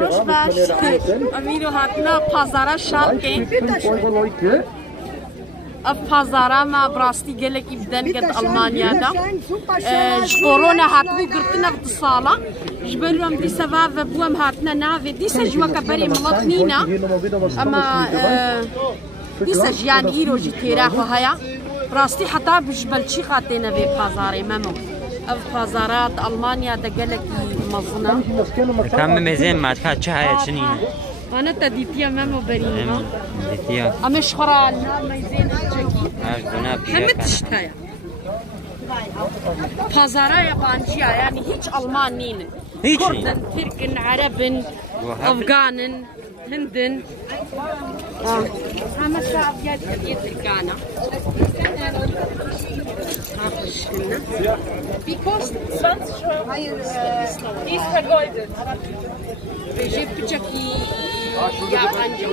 روش باش اميرو هاتنا بازارا شالكي اف بازارا ما براستي قالك يبدان قد المانيا دا كورونا هاتبو قرتنا في الصالة جبلهم دي سباب بوام هاتنا نافي دي سجوا كبري ملطنينا اما دي سجيان ايرو جي تيراخو هيا براستي حتى بجبل شي خاتينا في بازاري مامو اف بازارات المانيا دا قالك مظنة كم مزين ما تفات شهاية شنينة أنا تديتيا مامو بريمة ديتيا أمش خرالنا ميزين حجكي همت تشتايا بازارا يابانجيا يعني هيج ألمان نين كردن تركن عربن أفغانن هندن أما الشعب يتركانا Because 20 Euro die ist vergoldet. J'ai petit yabancı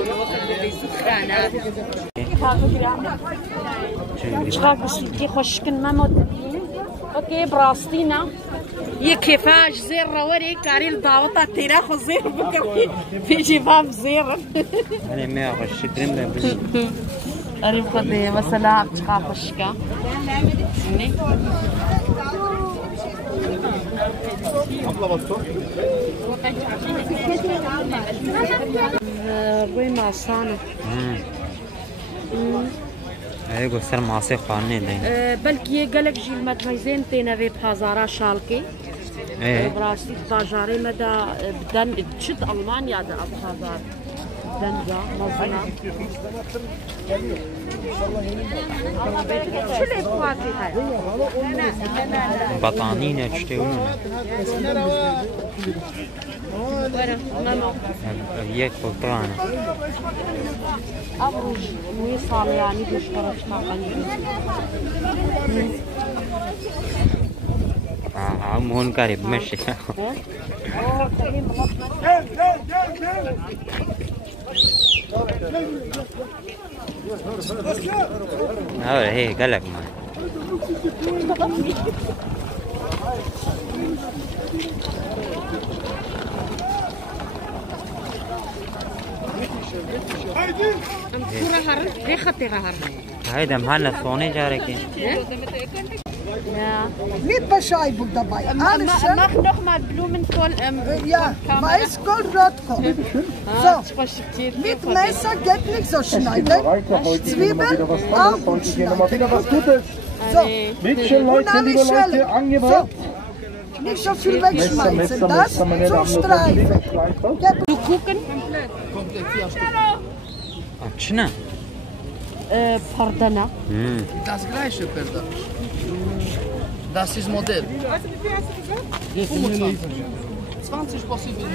شغال خوشكن ما مودين اوكي براستينا هي كيفاش زير وري كاري الدعوة تيرا خو زير بكري في جباب زير انا ما خوش كريم بس قريب خدي مثلا بتخاف خوشكا روي معصانة ايوه سر معصي قانوني دين بلكي قالك جي المدميزين تينا في بازارا شالكي براسي باجاري مدى بدن تشد المانيا دا بازار دنجا مظنة شو اللي بواكي هاي بطانينة تشتغلون هيك بطانة أبرج ويصال يعني بشترك عم هون قريب مشي هي قلق ما هيدا محل صوني جارك Ja. Niet beschrijven daarbij. Alles mag nog maar bloemenkool ja, Weißkohl, Rotkohl. So, mit Messer geht nicht so schneiden. Zwiebeln auch gut schneiden. So, und alle Schellen. So. Nicht so viel wegschmeißen, das zum Streifen. Du gucken? شنو؟ Pardana. Das gleiche, Perda. Das ist Modell. 20 possible.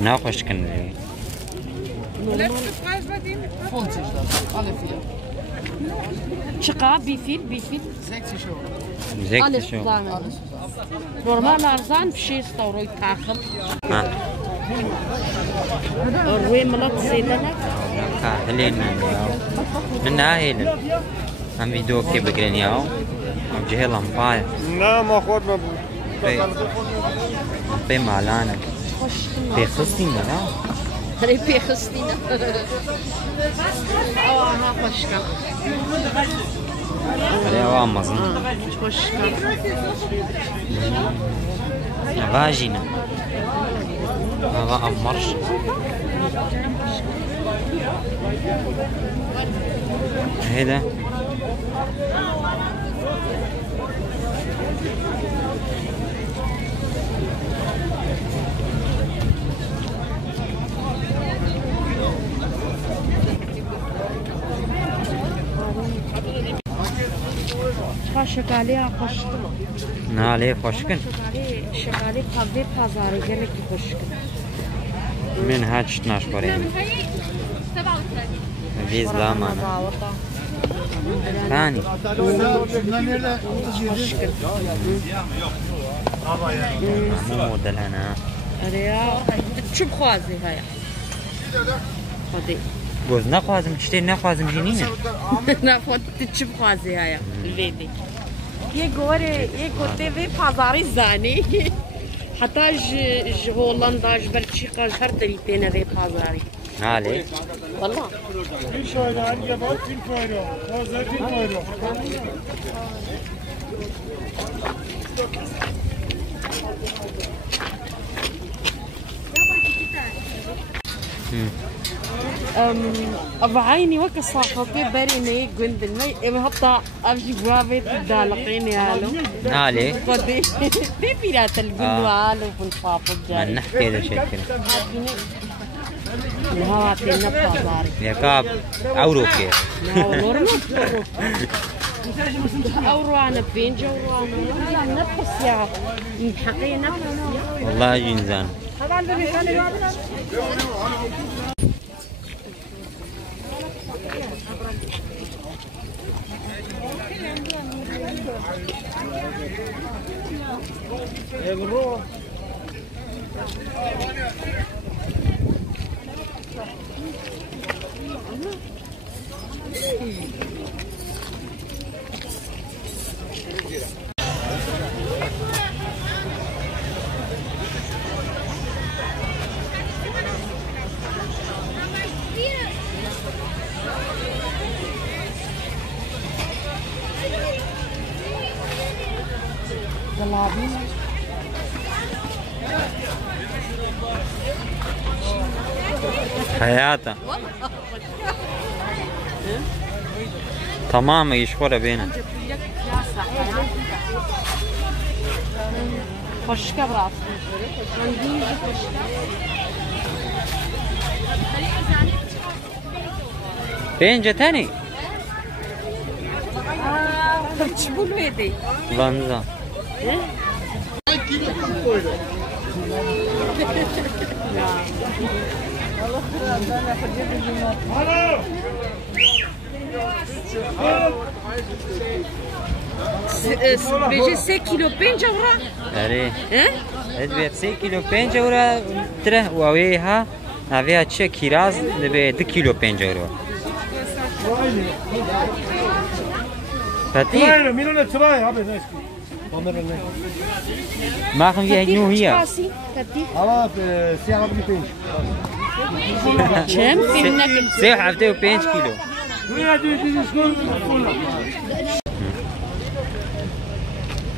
ناقش كن Letzte Preis bei denen? 50 das, alle vier. Çıka, wie viel? 60 Euro. Alles zusammen. Normal arzan bir şey istavroy takım. Oraya mılat zeydanak? كاهلين من هايل هم فيديو كيف بقرين ياو هم جهل هم باي لا ما خود ما بي معلانك بي خستينا لا هري بي خستينا ها خوشكا هري هوا مزن خوشكا فاجينا هوا أمرش هيدا شغالي خوشكا نالي خوشكن شغالي قبل بازاري جرك خوشكا من هاد 12 برين فيز لا مانا ثاني مو موديل هنا اريا شو بخوازي هاي خدي جوز نخوازم تشتري نخوازم جنينة ناخد تشو بخوازي هاي الفيدي ये गोरे ये गोते वे बाजारी जाने حتى هولندا بلجيكا هر تري تينا في بازاري علي والله أبعيني وكصاحبي بريني جندن ما هبطة أبجي جوابت الدالقين هالو علي قدي دي بيرات الجندو هالو بنفاقد ما جاي نحكي هذا شكل الهوا تينا بازاري يا كاب أورو كيف أورو أنا بينج أورو أنا نفس يا حقيقة نفس والله جنزان حياته تمام يشخوره بينا خوش كبرات بينجا تاني تشبو الويدي لانزا بيجي 6 كيلو 5 اورو اري ادبيت 6 كيلو 5 اورو تره واويها هذه تشي كيراز دبي 2 كيلو 5 اورو فتي مين تراي هذا ما خم فيها جنو هي خلاص ساعه بنتين كم فينك سيح عفتي 5 كيلو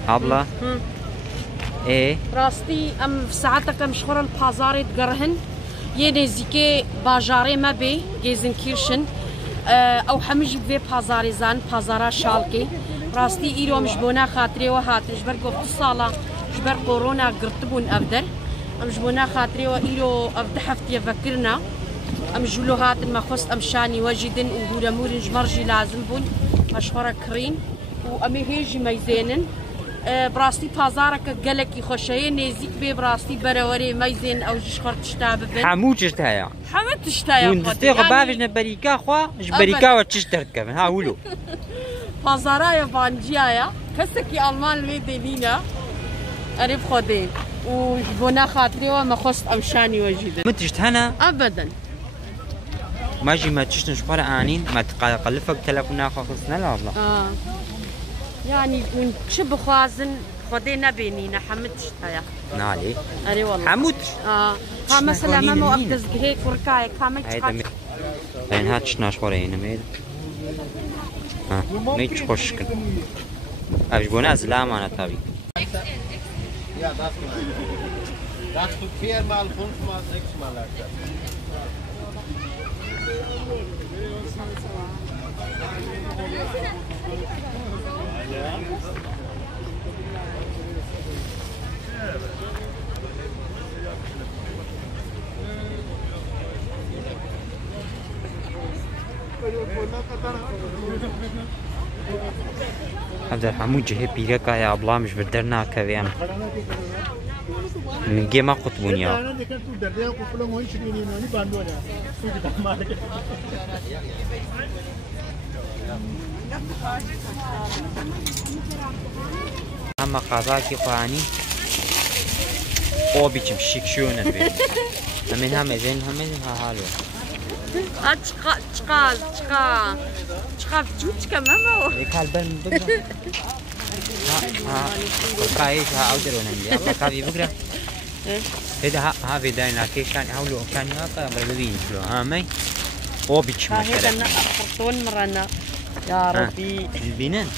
أبلا إيه راستي ام في ساعتك مشهور البازار تقرهن يعني زيكي باجاري ما بي جيزن كيرشن او حمج في بازاري زان بازارا شالكي راستي ايرو مش بونا خاطري وهات جبر قبط الصالة جبر كورونا قرطبون افدر ام جبونا خاطري وايرو افدحفت يفكرنا ام جولو هات المخص ام شاني وجدن وهورا مورن جمرجي لازم بون مشهورة كرين وامي هيجي ميزينن براستي بازارك قالك يخشي نزيك بي براستي براوري ميزين او جشخر تشتاب بن حمو تشتايا حمد تشتايا وندستيغ بافش نبريكا خوا جبريكا وتشترت كمان ها ولو بازارا يابانجيايا كسكي المان ميدينينا قريب خدين وجبونا خاطري وما خصت امشاني وجيدا ما تشتهنا ابدا ماجي ما تشتن شقرا انين ما تقلفك تلفنا خصنا لا والله يعني ونشب خوازن خدي نبينينا حمد تشتايا نالي اري والله حمود ها مثلا ما موقف هيك وركاي كامل تشحت بين هاتش ناشورين ميد ها ميتش خوشكن أجبونا زلام أنا تابي Ja, das darfst du 4 mal, 5 mal, 6 mal öfter. هذا حمود جهي بيركا يا أبلا مش بدرنا كذيان من جيما قطبونيا أما قاضاكي قاني أو بيجم شيكشون البيت من هم زين هم زين هالو تشقا بجوجك ماما يكالبن بقرا ها كايش ها أودرون عندي الله كافي بقرا هذا ها في داينا كيشان حاولوا كان يقطع بلبين شلو هامي او بيتش ما هذا شاء انا اخرطون مرنا يا ربي البنان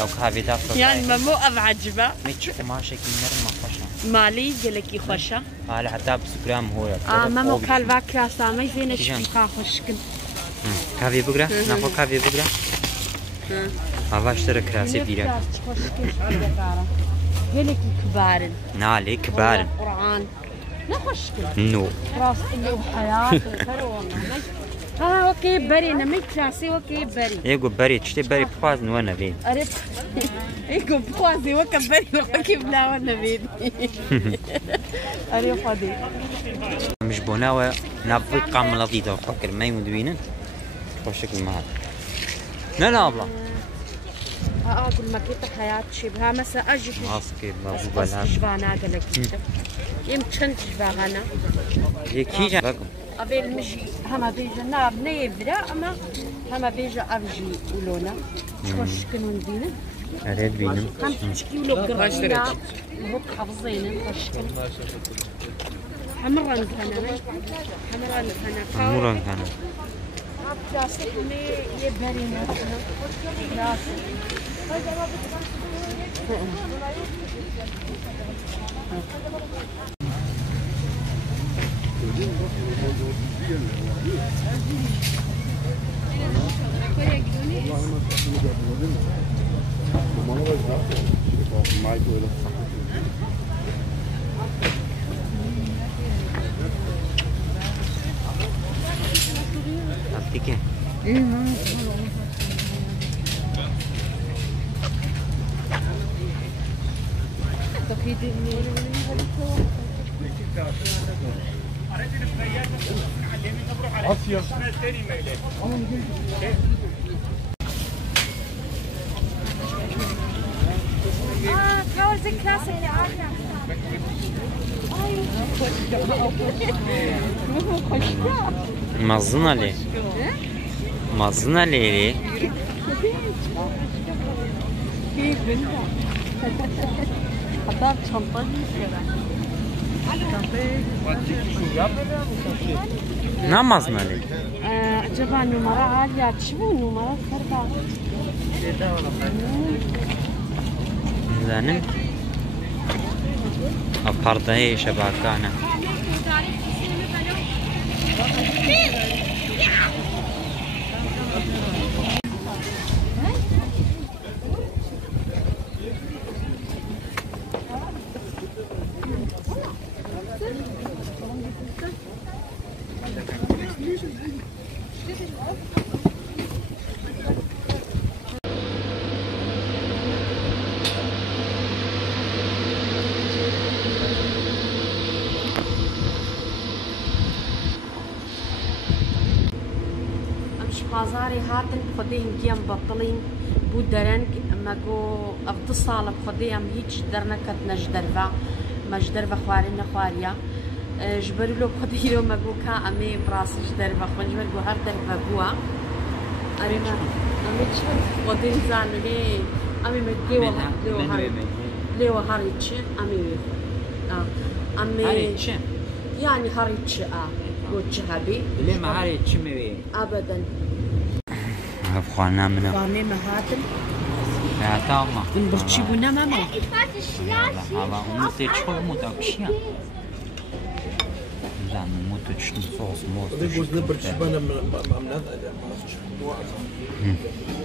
او كافي دافع يعني ما مو ابعجبه مش قماشه كي نرمى خشا مالي قالك خوشه على حتى بسكرام هو ما مو كالفا كراسا ما زين شبيخا خوشكن كافي بقرا ناخذ كافي بقرا هذا اشترى كراسي بيرا قالك كبار نالي كبار قرآن لا خوشكن نو راس اللي وحياة كرونا ها اوكي بري نمي كراسي اوكي بري يقول بري تشتي بري بخواز وانا فين عرفت يقول بخوازي وكبري وكيف لا وانا فين اري فاضي مش بناوة نبي قام لطيفة فكر ما يمدوينن وشكل ما لا لا والله اقول ما كنت حياة شبها مسا اجي ماسكي بابو بلاش جبانا قالك يمكن جبانا يكي جاكم أبي المجي هما بيجا نار نيفرا أما هما بيجا أبجي ولونا شوش كنون بينا أريد بينم 5 كيلو قرصنا هو حافظين وشكل حمرا كان مران كان بلاستيك مي يبرينا أفتكر آسيا كاوزي كلاسيك عالية مزنا لي مزنا لي كيف انت حطاب شنطتي نعم مزنا لي جبا نمرة عالية تشبه نمرة فردا زانن أفرده هي شباكانا بازاري هاتن بخديهم كيام بطلين بودرنك اما جو افضل صالة بخديهم هيج درنا كتناش درفا ماش درفا خوارينا خواريا جبروا له بخديرو ما جو كا امي براسش درفا خوان جبر جو هر درفا بوا اريما امي تشوف خدين زان لي امي مديو ليو هاريتش امي امي يعني هاريتش قوتش هابي ليه ما هاريتش مي ابدا أفخانا منا فامي مهاتن يا تاما نبرتشيبونا ماما هلا ومتى تشوف متى كشيا زعما متى تشوف صوص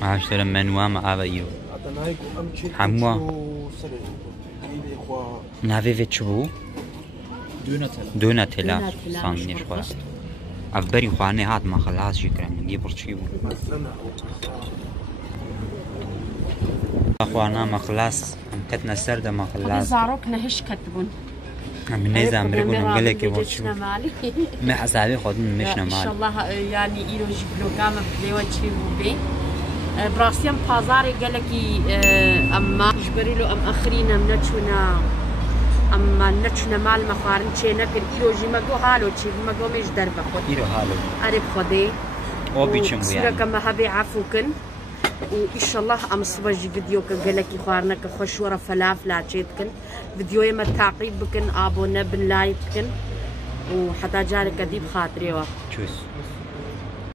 عاشت لما نوام عبايو حموا نافي في تشبو دوناتيلا صاني شخص أفبري خواني هات ما خلاص شكرا نجي برشيبو أخوانا ما خلاص كتنا سردة ما خلاص زاروك نهش كتبون من نيزا مريقون نقلك برشيبو ما حسابي خودن مشنا مالي إن شاء الله يعني إيرو جبلو كاما بليوة تشيبو بي براسيام بازاري قالكي أما جبريلو أم أخرين أم نتشونا أما نتشونا مال مخارن تشي نكن إيرو جي مقو هالو تشي مقو ميش دربا خود إيرو هالو أريب خودي أو بيشم سيرا كما هبي عفوكن وإن شاء الله أم صباجي فيديو كجلكي خوارنا كخشورة فلافل عشيتكن فيديو يما تعقيب بكن أبونا بن لايك بكن وحتى جارك أديب خاطري تشوس